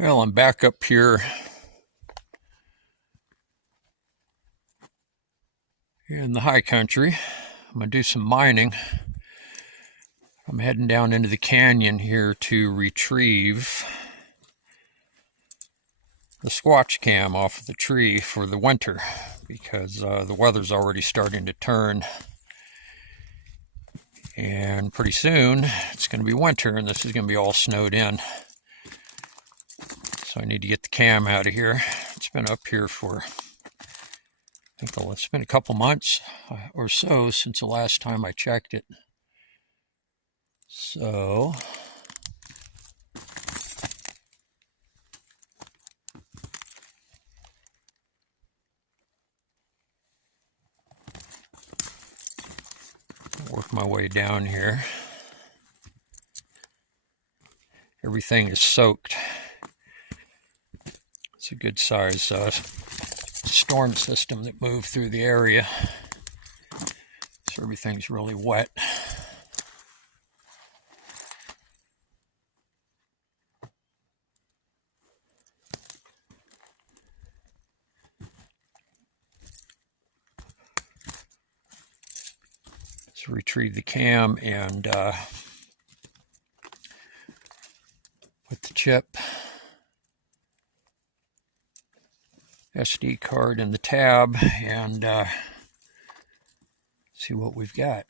Well, I'm back up here in the high country. I'm going to do some mining. I'm heading down into the canyon here to retrieve the squatch cam off of the tree for the winter because the weather's already starting to turn. And pretty soon it's going to be winter and this is going to be all snowed in. So I need to get the cam out of here. It's been up here for, I think it's been a couple months or so since the last time I checked it. So work my way down here. Everything is soaked. It's a good size storm system that moved through the area, so everything's really wet. Let's retrieve the cam and put the chip SD card in the tab and see what we've got.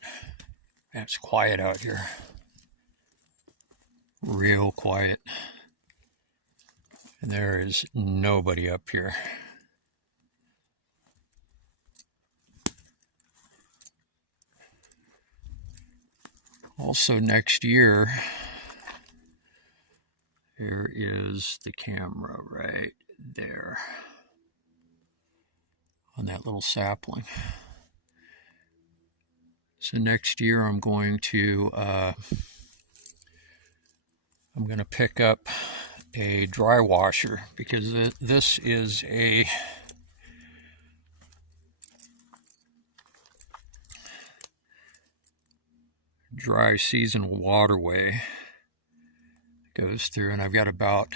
Man, it's quiet out here. Real quiet. And there is nobody up here. Also next year, there is the camera right there on that little sapling. So next year I'm going to pick up a dry washer because this is a dry seasonal waterway that goes through, and I've got about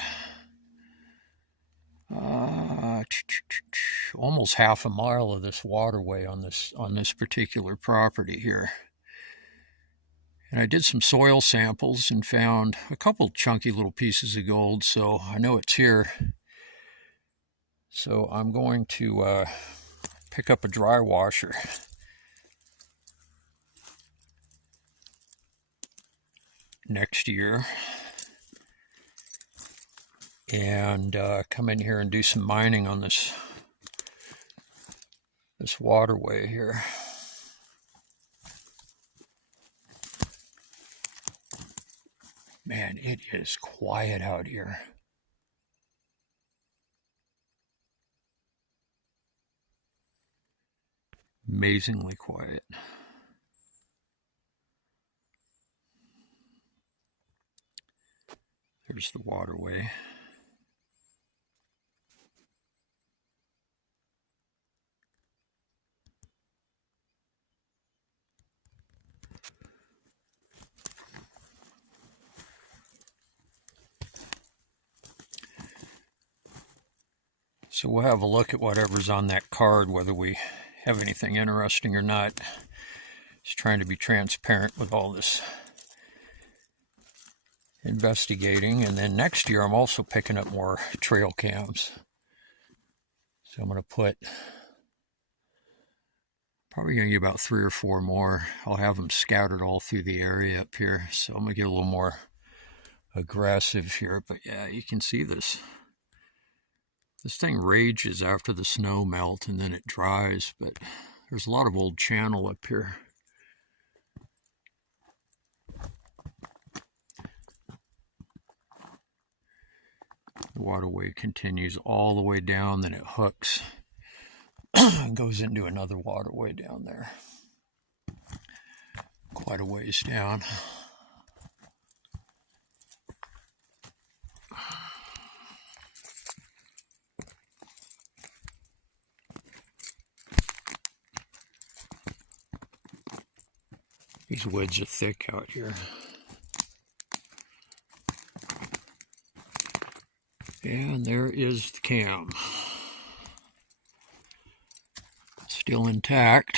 almost half a mile of this waterway on this particular property here. And I did some soil samples and found a couple chunky little pieces of gold, so I know it's here. So I'm going to pick up a dry washer. Next year. And come in here and do some mining on this waterway here. Man, it is quiet out here. Amazingly quiet. There's the waterway. So we'll have a look at whatever's on that card, whether we have anything interesting or not. Just trying to be transparent with all this investigating. And then next year I'm also picking up more trail cams. So I'm going to put, probably going to get about 3 or 4 more. I'll have them scattered all through the area up here. So I'm going to get a little more aggressive here. But yeah, you can see this. This thing rages after the snow melt and then it dries, but there's a lot of old channel up here. The waterway continues all the way down, then it hooks and goes into another waterway down there. Quite a ways down. These woods are thick out here. And there is the cam. Still intact.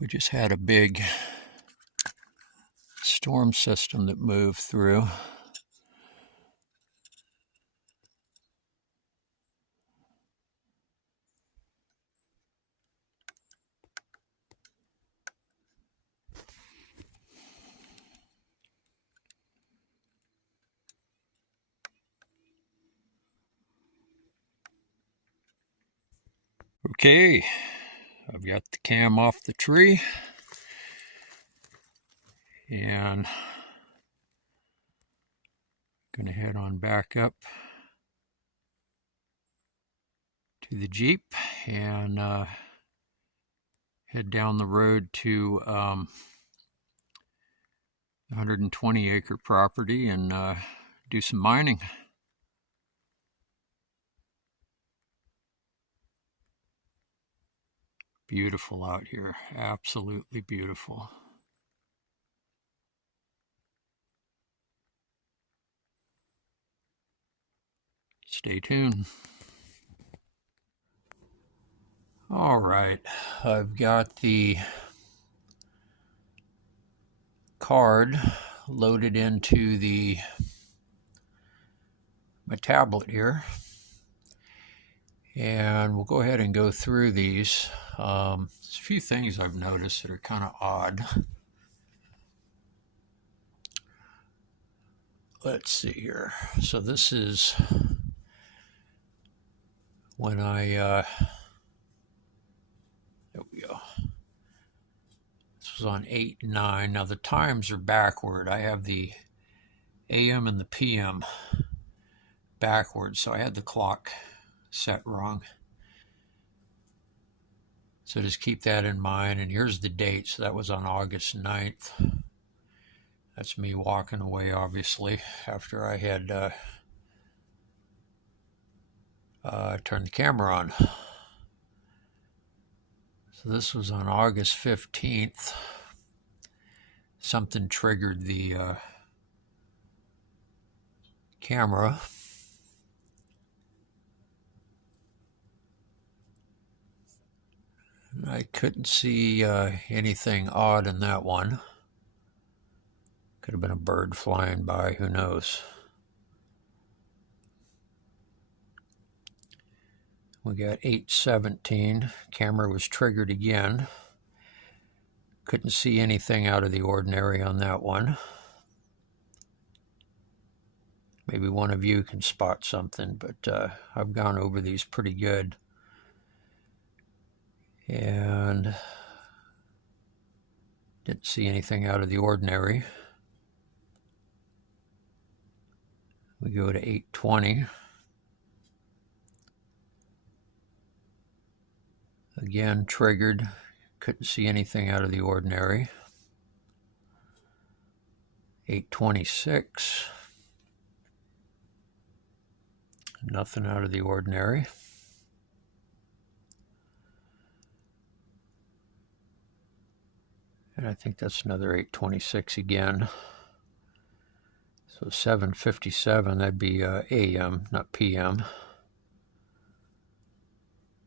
We just had a big storm system that moved through. Okay, I've got the cam off the tree, and I'm going to head on back up to the Jeep and head down the road to 120-acre property and do some mining. Beautiful out here, absolutely beautiful. Stay tuned. All right, I've got the card loaded into my tablet here, and we'll go ahead and go through these. There's a few things I've noticed that are kind of odd. Let's see here. So this is when there we go. This was on 8/9. Now the times are backward. I have the AM and the PM backwards, so I had the clock set wrong. So just keep that in mind. And here's the date. So that was on August 9th. That's me walking away, obviously, after I had turned the camera on. So this was on August 15th. Something triggered the camera. I couldn't see anything odd in that one. Could have been a bird flying by, who knows. We got 8/17. Camera was triggered again. Couldn't see anything out of the ordinary on that one. Maybe one of you can spot something, but I've gone over these pretty good. And didn't see anything out of the ordinary. We go to 8/20. Again, triggered. Couldn't see anything out of the ordinary. 8/26. Nothing out of the ordinary. And I think that's another 8/26 again. So 7:57, that'd be AM, not PM.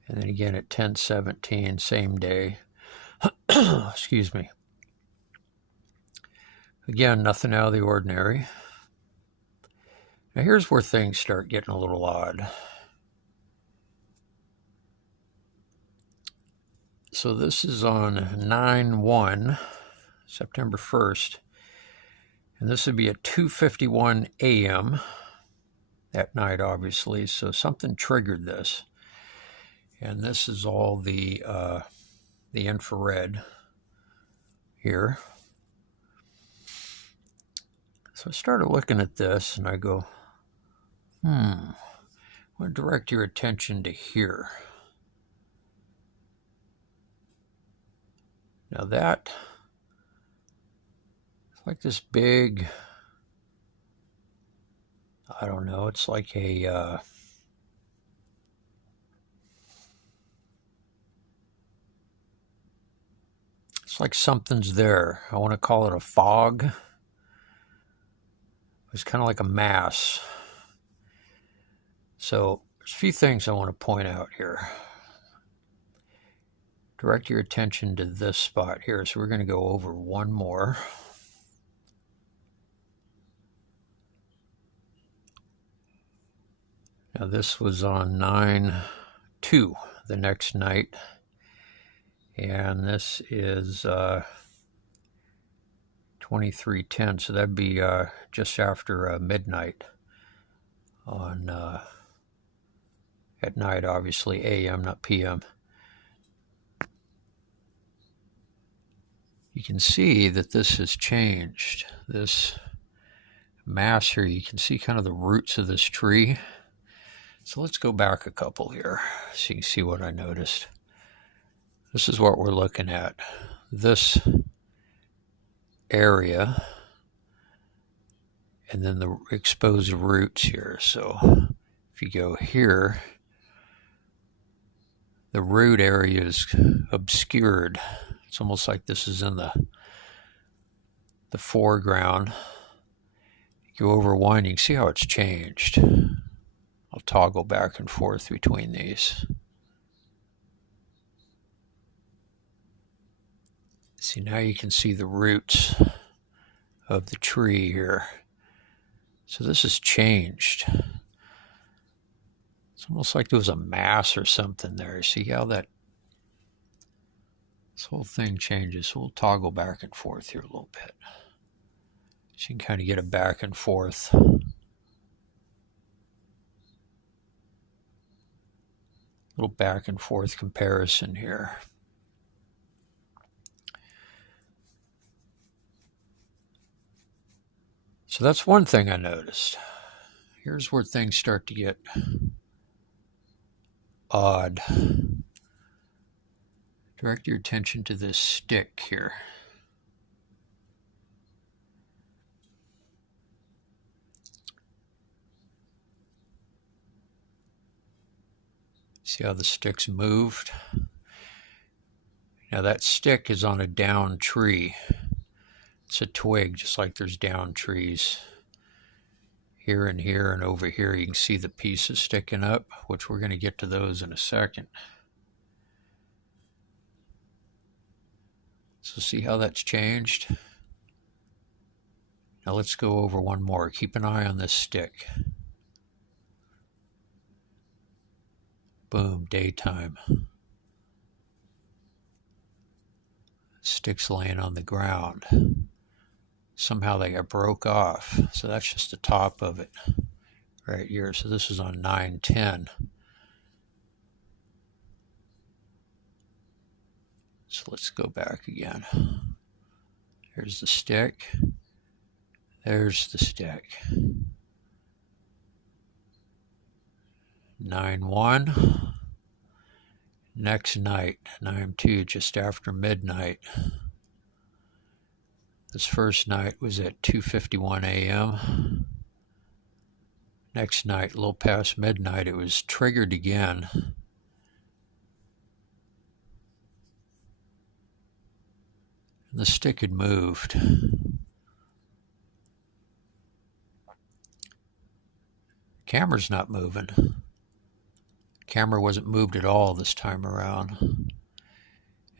And then again at 10/17, same day. Excuse me. Again, nothing out of the ordinary. Now here's where things start getting a little odd. So this is on 9/1, September 1st. And this would be at 2:51 a.m. at night, obviously. So something triggered this. And this is all the infrared here. So I started looking at this and I go, I want to direct your attention to here. Now that, it's like this big, I don't know, it's like a, it's like something's there. I want to call it a fog. was kind of like a mass. So there's a few things I want to point out here. Direct your attention to this spot here. So we're going to go over one more. Now this was on 9/2, the next night. And this is 23:10, so that'd be just after midnight on at night, obviously AM, not PM. You can see that this has changed. This mass here, you can see kind of the roots of this tree. So let's go back a couple here so you can see what I noticed. This is what we're looking at. This area, and then the exposed roots here. So if you go here, the root area is obscured. It's almost like this is in the foreground. Go over one, you can see how it's changed. I'll toggle back and forth between these. See, now you can see the roots of the tree here. So this has changed. It's almost like there was a mass or something there. See how that this whole thing changes. So we'll toggle back and forth here a little bit. So you can kind of get a back and forth. Little back and forth comparison here. So that's one thing I noticed. Here's where things start to get odd. Direct your attention to this stick here. See how the stick's moved? Now that stick is on a down tree. It's a twig, just like there's down trees. Here and here and over here, you can see the pieces sticking up, which we're going to get to those in a second. So see how that's changed? Now let's go over one more. Keep an eye on this stick. Boom, daytime. Stick's laying on the ground. Somehow they got broke off. So that's just the top of it right here. So this is on 9/10. So let's go back again. There's the stick. There's the stick. 9/1. Next night, 9/2, just after midnight. This first night was at 2:51 a.m. Next night, a little past midnight, it was triggered again. And the stick had moved. Camera's not moving. Camera wasn't moved at all this time around.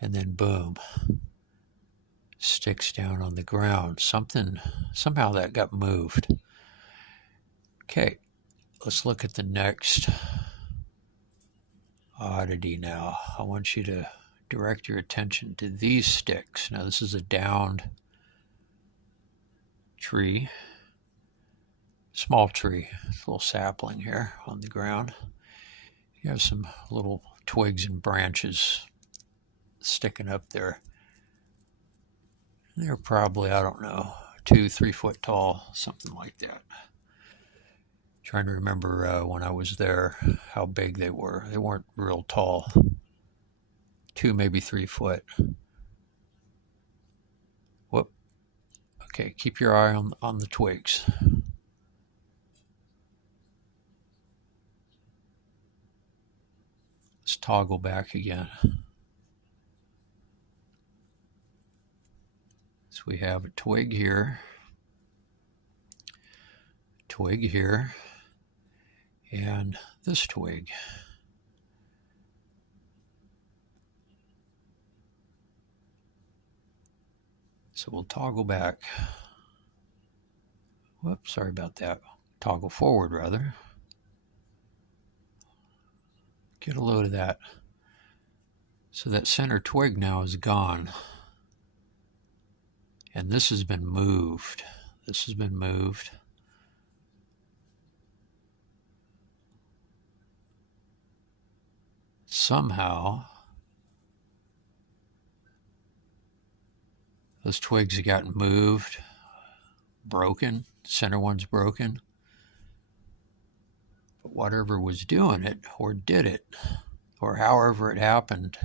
And then boom. Sticks down on the ground. Somehow that got moved. Okay, let's look at the next oddity now. I want you to direct your attention to these sticks. Now this is a downed tree. Small tree. It's a little sapling here on the ground. You have some little twigs and branches sticking up there. They're probably, I don't know, 2-3 foot tall, something like that. Trying to remember when I was there how big they were. They weren't real tall. 2, maybe 3 foot. Whoop. Okay, keep your eye on the twigs. Let's toggle back again. So we have a twig here. twig here and this twig. So we'll toggle back. Whoops, sorry about that. Toggle forward, rather. Get a load of that. So that center twig now is gone. And this has been moved. This has been moved. Somehow, those twigs have gotten moved, broken. Center one's broken. But whatever was doing it, or did it, or however it happened,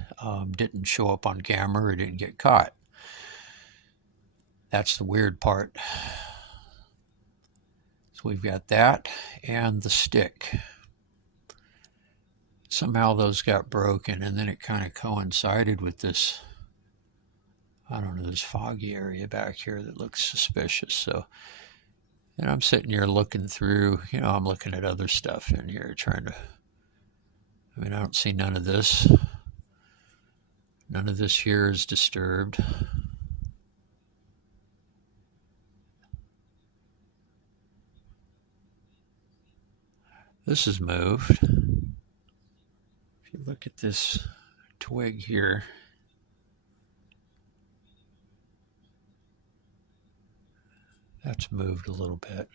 didn't show up on camera or didn't get caught. That's the weird part. So we've got that and the stick. Somehow those got broken, and then it kind of coincided with this, I don't know, this foggy area back here that looks suspicious. So, and I'm sitting here looking through, I'm looking at other stuff in here, trying to, I don't see none of this. None of this here is disturbed. This is moved. If you look at this twig here, that's moved a little bit.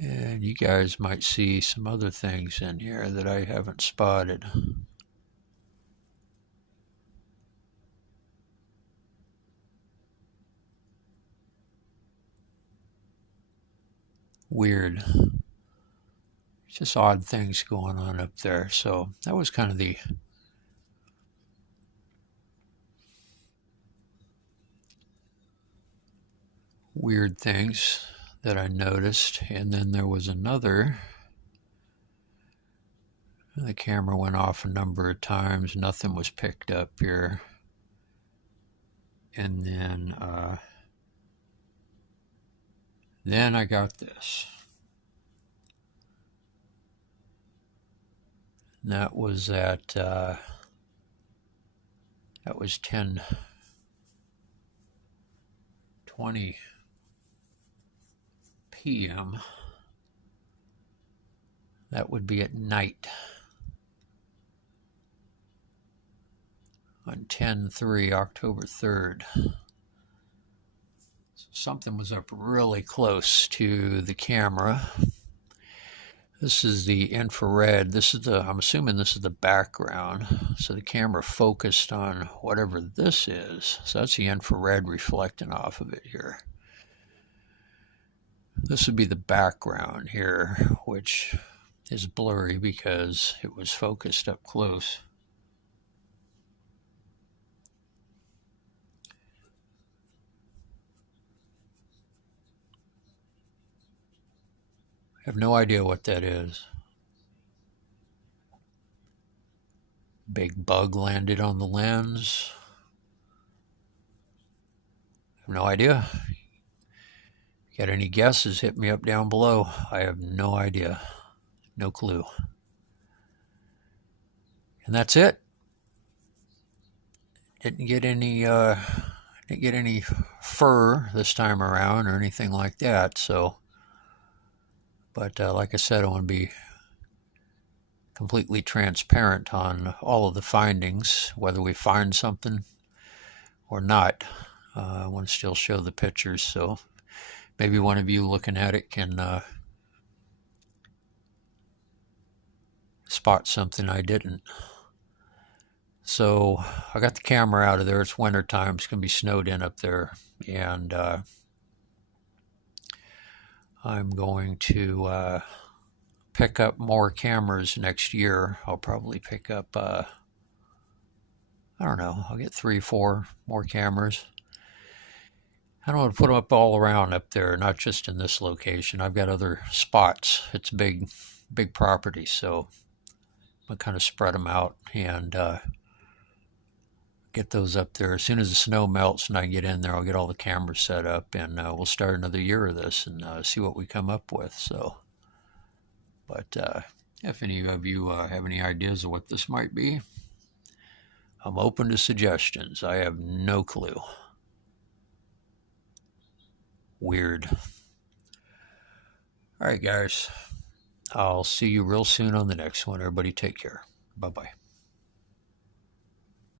And you guys might see some other things in here that I haven't spotted. Weird. Just odd things going on up there. So that was kind of the weird things that I noticed. And then there was another. The camera went off a number of times. Nothing was picked up here. And then I got this. And that was at, that was 10:20 p.m. That would be at night on 10/3, October 3rd. So something was up really close to the camera. This is the infrared. This is I'm assuming this is the background. So the camera focused on whatever this is. So that's the infrared reflecting off of it here. This would be the background here, which is blurry because it was focused up close. I have no idea what that is. Big bug landed on the lens. I have no idea. Got any guesses? Hit me up down below. I have no idea. No clue. And that's it. Didn't get any fur this time around or anything like that. So, but like I said, I want to be completely transparent on all of the findings, whether we find something or not. I want to still show the pictures, so maybe one of you looking at it can spot something I didn't. So I got the camera out of there. It's winter time. It's going to be snowed in up there. And I'm going to pick up more cameras next year. I'll probably pick up, I don't know, I'll get 3, 4 more cameras. I don't want to put them up all around up there, not just in this location. I've got other spots. It's big property, so I'm going to kind of spread them out and get those up there. As soon as the snow melts and I get in there, I'll get all the cameras set up, and we'll start another year of this and see what we come up with. So, but if any of you have any ideas of what this might be, I'm open to suggestions. I have no clue. Weird. All right, guys. I'll see you real soon on the next one. Everybody take care. Bye-bye.